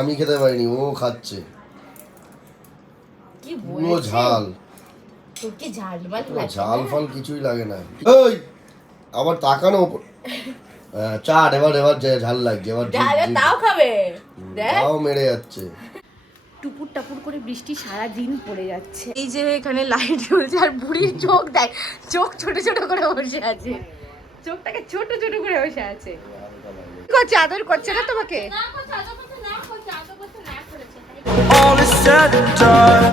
আমি খেতে পারিনি, ও খাচ্ছে। কি পুরো বলছিস? ঝাল। তোর কি ঝাল মাল লাগে ঝাল না? ফাল কিছুই লাগে না। ওই আবার তাকানো চাট, এবার এবার ঝাল লাগছে, এবার তাও খাবে? দেখ তাও মেরে যাচ্ছে। টুপুর টাপুর করে বৃষ্টি সারা দিন পড়ে যাচ্ছে। এই যে এখানে লাইট জ্বলছে আর বুড়ির চোখ দেখ, চোখ ছোট ছোট করে বসে আছে, চোখটাকে ছোট ছোট করে বসে আছে। কি করছে, আদর করছে না তোমাকে?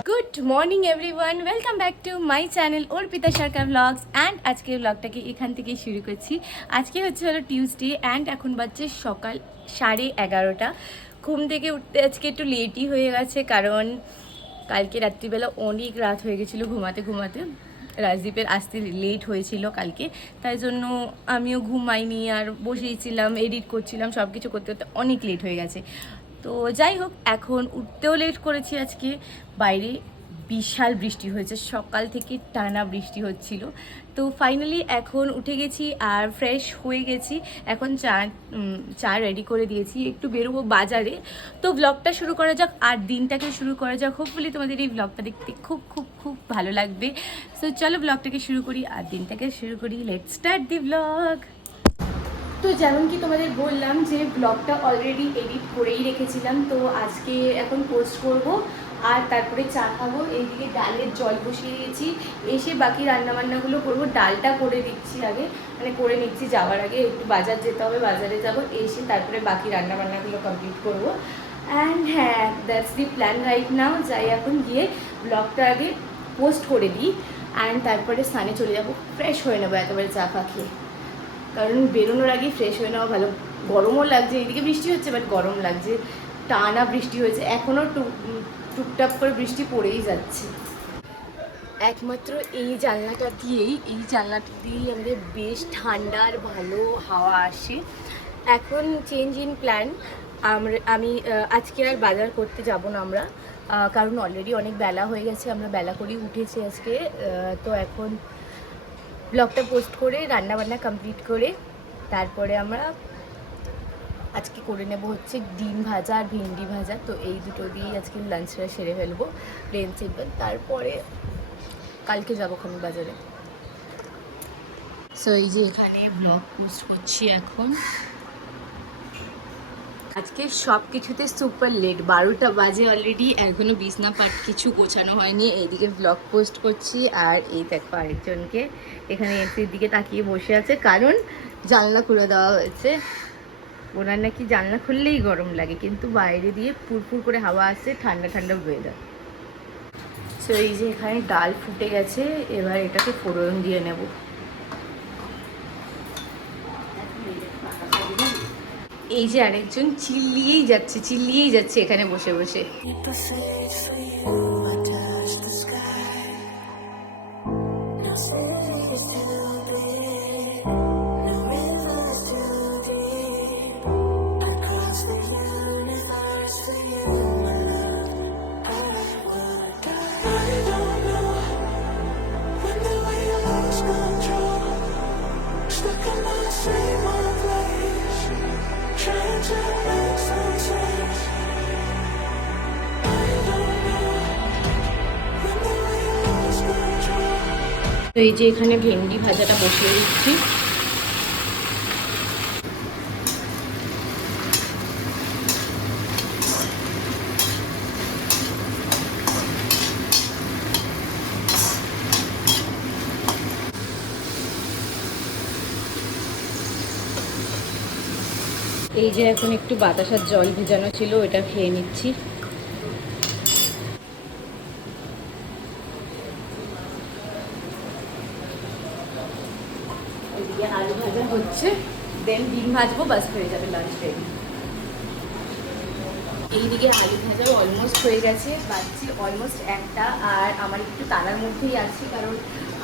Good morning everyone, welcome back to my channel Arpita Sarkar vlogs. And আজকের ব্লগটাকে এখান থেকেই শুরু করছি। আজকে হলো টিউসডে অ্যান্ড এখন বাজছে সকাল 11:30। ঘুম থেকে উঠতে আজকে একটু লেটই হয়ে গেছে, কারণ কালকে রাত্রিবেলা অনেক রাত হয়ে গেছিলো ঘুমাতে ঘুমাতে। রাজদীপের আসতে লেট হয়েছিল কালকে, তাই জন্য আমিও ঘুমাইনি আর বসেইছিলাম, এডিট করছিলাম, সব কিছু করতে করতে অনেক লেট হয়ে গেছে। তো যাই হোক, এখন উঠতেও লেট করেছি আজকে। বাইরে বিশাল বৃষ্টি হয়েছে, সকাল থেকে টানা বৃষ্টি হচ্ছিল। তো ফাইনালি এখন উঠে গেছি আর ফ্রেশ হয়ে গেছি। এখন চা রেডি করে দিয়েছি, একটু বেরোবো বাজারে। তো ব্লগটা শুরু করা যাক আর দিনটাকে শুরু করা যাক। হোপফুলি তোমাদের এই ব্লগটা দেখতে খুব খুব খুব ভালো লাগবে। সো চলো ব্লগটাকে শুরু করি আর দিনটাকে শুরু করি। Let's start the blog. তো যেমন কি তোমাদের বললাম যে ব্লগটা অলরেডি এডিট করেই রেখেছিলাম, তো আজকে এখন পোস্ট করব আর তারপরে চা খাবো। এইদিকে ডালের জল বসিয়ে দিয়েছি, এসে বাকি রান্নাবান্নাগুলো করবো। ডালটা করে দিচ্ছি আগে, মানে করে নিচ্ছি, যাওয়ার আগে একটু বাজার যেতে হবে, বাজারে যাব, এসে তারপরে বাকি রান্নাবান্নাগুলো কমপ্লিট করবো। অ্যান্ড হ্যাঁ, that's the plan right now. যাই এখন গিয়ে ব্লগটা আগে পোস্ট করে দিই অ্যান্ড তারপরে স্নানে চলে যাবো, ফ্রেশ হয়ে নেবো একেবারে চা ফা খেয়ে, কারণ বেরোনোর আগেই ফ্রেশ হয়ে নেওয়া ভালো। গরমও লাগছে, এদিকে বৃষ্টি হচ্ছে বাট গরম লাগছে, টানা বৃষ্টি হয়েছে, এখনও টুকটাপ করে বৃষ্টি পড়েই যাচ্ছে। একমাত্র এই জানলাটা দিয়েই আমাদের বেশ ঠান্ডা আর ভালো হাওয়া আসে। এখন চেঞ্জ ইন প্ল্যান, আমি আজকে আর বাজার করতে যাব না আমরা, কারণ অলরেডি অনেক বেলা হয়ে গেছে, আমরা বেলা করেই উঠেছি আজকে। তো এখন ব্লগটা পোস্ট করে রান্নাবান্না কমপ্লিট করে তারপরে আমরা আজকে করে নেব হচ্ছে ডিম ভাজা আর ভিন্ডি ভাজা। তো এই দুটো দিয়েই আজকে লাঞ্চটা সেরে ফেলবো, প্লেন সিম্পল। তারপরে কালকে যাবো খানি বাজারে। সো এই যে এখানে ব্লগ পোস্ট করছি এখন। আজকে সব কিছুতে সুপার লেট, 12টা বাজে অলরেডি, এখনও বিছনা পাট কিছু গোছানো হয়নি। এইদিকে ব্লগ পোস্ট করছি আর এই দেখো আরেকজনকে এখানে এসির দিকে তাকিয়ে বসে আছে, কারণ জানলা খুলে দেওয়া হয়েছে। ওনার নাকি জানলা খুললেই গরম লাগে, কিন্তু বাইরে দিয়ে ফুরফুর করে হাওয়া আসছে, ঠান্ডা ঠান্ডা ওয়েদার। সো এই যে এখানে ডাল ফুটে গেছে, এবার এটাকে ফোড়ন দিয়ে নেব। এই যে আরেকজন চিল্লিয়েই যাচ্ছে এখানে বসে বসে। তো এই যে এখানে ভেন্ডি ভাজাটা বসিয়ে দিচ্ছি। এই যে এখন একটু বাতাসার জল ভেজানো ছিল, ওটা খেয়ে নিচ্ছি। ওইদিকে আলু ভাজা হচ্ছে, দেন ডিম ভাজবো, বাস হয়ে যাবে লাঞ্চ রেডি। এইদিকে আলু ভাজাও অলমোস্ট হয়ে গেছে, বাজছে অলমোস্ট 1টা। আর আমার একটু তাড়ার মধ্যেই আছি, কারণ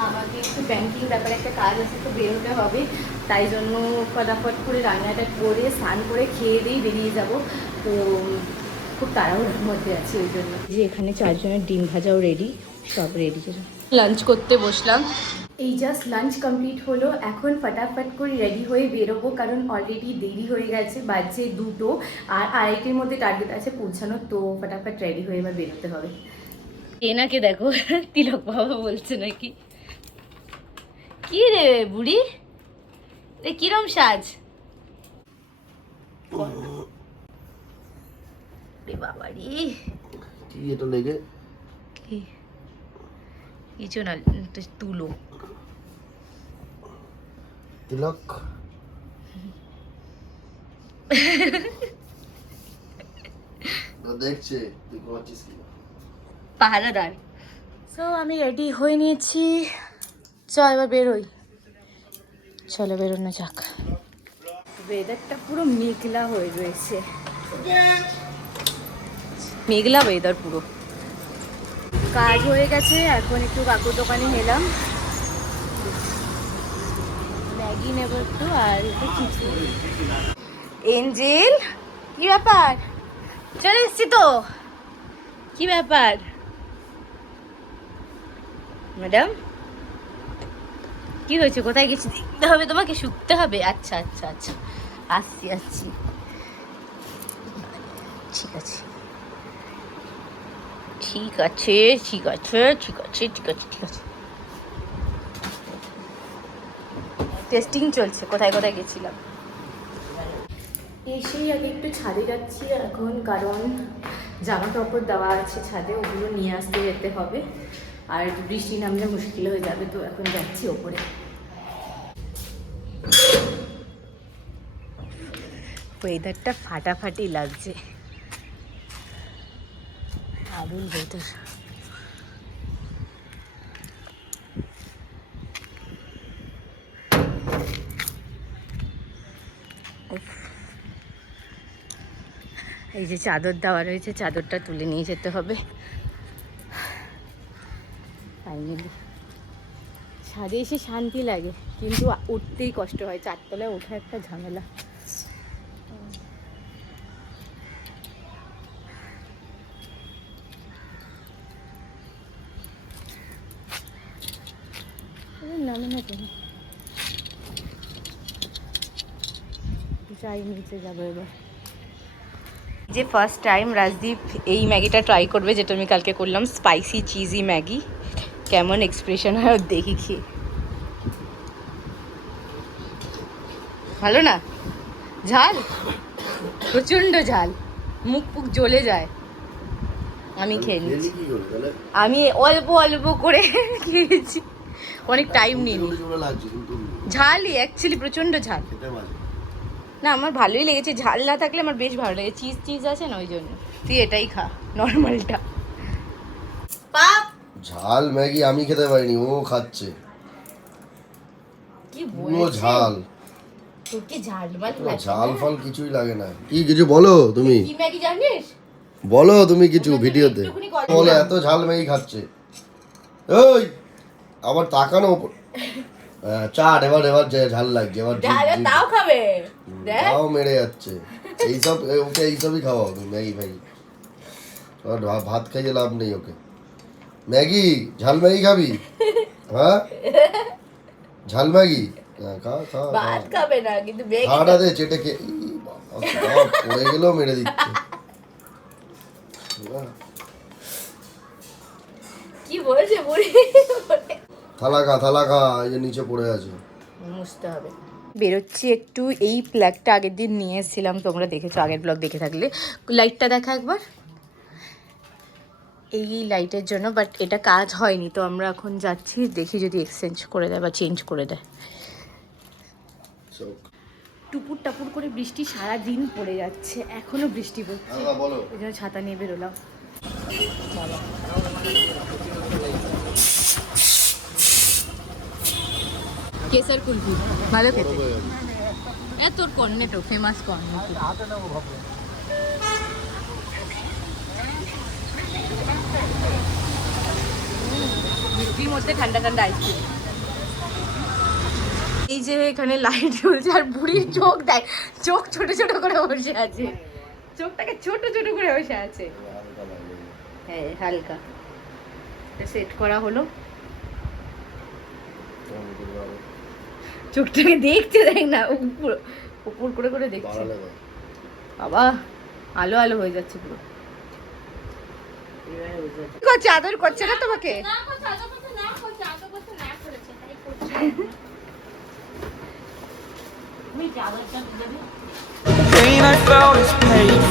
আমাকে একটু ব্যাংকিং ব্যাপারে একটা কাজ আছে, তো বেরোতে হবে। তাই জন্য ফটাফট করে রান্নাটা করে স্নান করে খেয়ে দিয়েই বেরিয়ে যাব। তো খুব তাড়াহুড়োর মধ্যে আছি ওই জন্য। যে এখানে 4 জনের ডিম ভাজাও রেডি, সব রেডি। লাঞ্চ করতে বসলাম। এই জাস্ট লাঞ্চ কমপ্লিট হলো, এখন ফটাফট করে রেডি হয়ে বেরোবো, কারণ অলরেডি দেরি হয়ে গেছে, বাজে 2টো, আর 2:30-এর মধ্যে টার্গেট আছে পৌঁছানোর, তো ফটাফট রেডি হয়ে এবার বেরোতে হবে। এনাকে দেখো, তিলক বাবা বলছে নাকি। কি রে বুড়ি, রে কিরম সাজ রে বাবা রে। কি এটা লেগে কি কিছু না, তুলো তিলক দেখছে তুই করছিস কি পাহারাদার। সো আমি রেডি হয়ে নিয়েছি, চল এবার বেরোই, চলো বেরোনো যাক। ওয়েদারটা পুরো মেঘলা হয়ে রয়েছে, মেঘলা ওয়েদার পুরো। কাজ হয়ে গেছে, এখন একটু কাকুর দোকানে এলাম, ম্যাগি নেব একটু আর একটু চিপস। এঞ্জেল, কি ব্যাপার? চলে এসছি তো। কি ব্যাপার ম্যাডাম, কি হয়েছে? কোথায় গেছি দেখতে হবে তোমাকে, শুকতে হবে? আচ্ছা আচ্ছা আচ্ছা, আসছি আসছি, ঠিক আছে ঠিক আছে ঠিক আছে ঠিক আছে ঠিক আছে ঠিক আছে। টেস্টিং চলছে, কোথায় কোথায় গেছিলাম। এসেই আগে একটু ছাদে যাচ্ছি এখন, কারণ জামা কাপড় দেওয়া আছে ছাদে, ওগুলো নিয়ে আসতে যেতে হবে, আর বৃষ্টি নামলে মুশকিল হয়ে যাবে, তো এখন যাচ্ছি ওপরে। ওয়েদারটা ফাটাফাটি লাগছে, আবুল ওয়েদার। এই যে চাদর দেওয়া রয়েছে, চাদরটা তুলে নিয়ে যেতে হবে ফাইনালি। ছাদে এসে শান্তি লাগে, কিন্তু উঠতেই কষ্ট হয়, 4তলায় ওঠা একটা ঝামেলা। নামে না কেন, যাই নিচে যাবো এবার। যে ফার্স্ট টাইম রাজদীপ এই ম্যাগিটা ট্রাই করবে, যেটা আমি কালকে করলাম, স্পাইসি চিজি ম্যাগি। কেমন এক্সপ্রেশন হয় ওর দেখি খেয়ে। ভালো না? ঝাল, প্রচণ্ড ঝাল, মুখ ফুক জ্বলে যায়। আমি খেয়ে নিচ্ছি, আমি অল্প অল্প করে খেয়েছি, অনেক টাইম নিয়ে। ঝালই অ্যাকচুয়ালি প্রচণ্ড ঝাল। না আমার ভালোই লেগেছে, ঝাল না থাকলে আমার বেশ ভালো লাগে, চিজ চিজ আছে না ওই জন্য। তুই এটাই খা, নর্মালটা। পাপ ঝাল ম্যাগি আমি খেতে পারিনি, ও খাচ্ছে। কি পুরো বলছিস? ঝাল। তোর কি ঝাল মাল পুরো লাগে ঝাল না? ফাল কিছুই লাগে না। কি কিছু বলো তুমি, কি ম্যাগি জানিস? বলো তুমি কিছু ওটা ভিডিওতে একটুখানি করে বলো, দিলাম। এত ঝাল ম্যাগি খাচ্ছে। ওই আবার তাকানো ওপর। চাট, এবার এবার ঝাল লাগছে, এবার তাও খাবে, দেখ তাও মেরে যাচ্ছে। এইসব ওকে এইসবই খাওয়াও তুমি, ম্যাগি ফ্যাগি। আর ভাত খাইয়ে লাভ নেই ওকে। ম্যাগি, ঝাল ম্যাগি খাবি? হ্যাঁ, ঝাল ম্যাগি। হ্যাঁ, খা খা ভাত খাবে না, কিন্তু ম্যাগি খাওয়াটা দে চেটে খেয়ে। পড়ে গেলেও মেরে দিচ্ছে। কি বলছে বুড়ি? থালা খা, এই যে নিচে পড়ে আছে। মুছতে হবে। বেরোচ্ছি একটু, এই প্লাগটা আগের দিন নিয়ে এসেছিলাম, তোমরা দেখেছো আগের ব্লগ দেখে থাকলে। লাইটটা দেখা একবার, এই লাইটের জন্য, বাট এটা কাজ হয়নি, তো আমরা এখন যাচ্ছি, দেখি যদি এক্সচেঞ্জ করে দেয় বা চেঞ্জ করে দেয়। টুপুর টাপুর করে বৃষ্টি সারা দিন পড়ে যাচ্ছে, এখনো বৃষ্টি পড়ছে, ওই জন্য ছাতা নিয়ে বেরোলাম। কেসার কুলফি ভালো খেতে, তোর কর্নে তো ফেমাস কর্নে। বৃষ্টির মধ্যে ঠান্ডা ঠান্ডা আইসক্রিম। এই যে এখানে লাইট জ্বলছে, আর বুড়ির চোখ দেখ, চোখ ছোট ছোট করে বসে আছে, চোখটাকে ছোট ছোট করে বসে আছে। হ্যাঁ হালকা সেট করা হলো, চোখটাকে দেখতে দেখ না, উপর উপর করে করে দেখছে। বাবা আলো আলো হয়ে যাচ্ছে পুরো। করছে আদর করছে না তোমাকে? Pain I felt is paid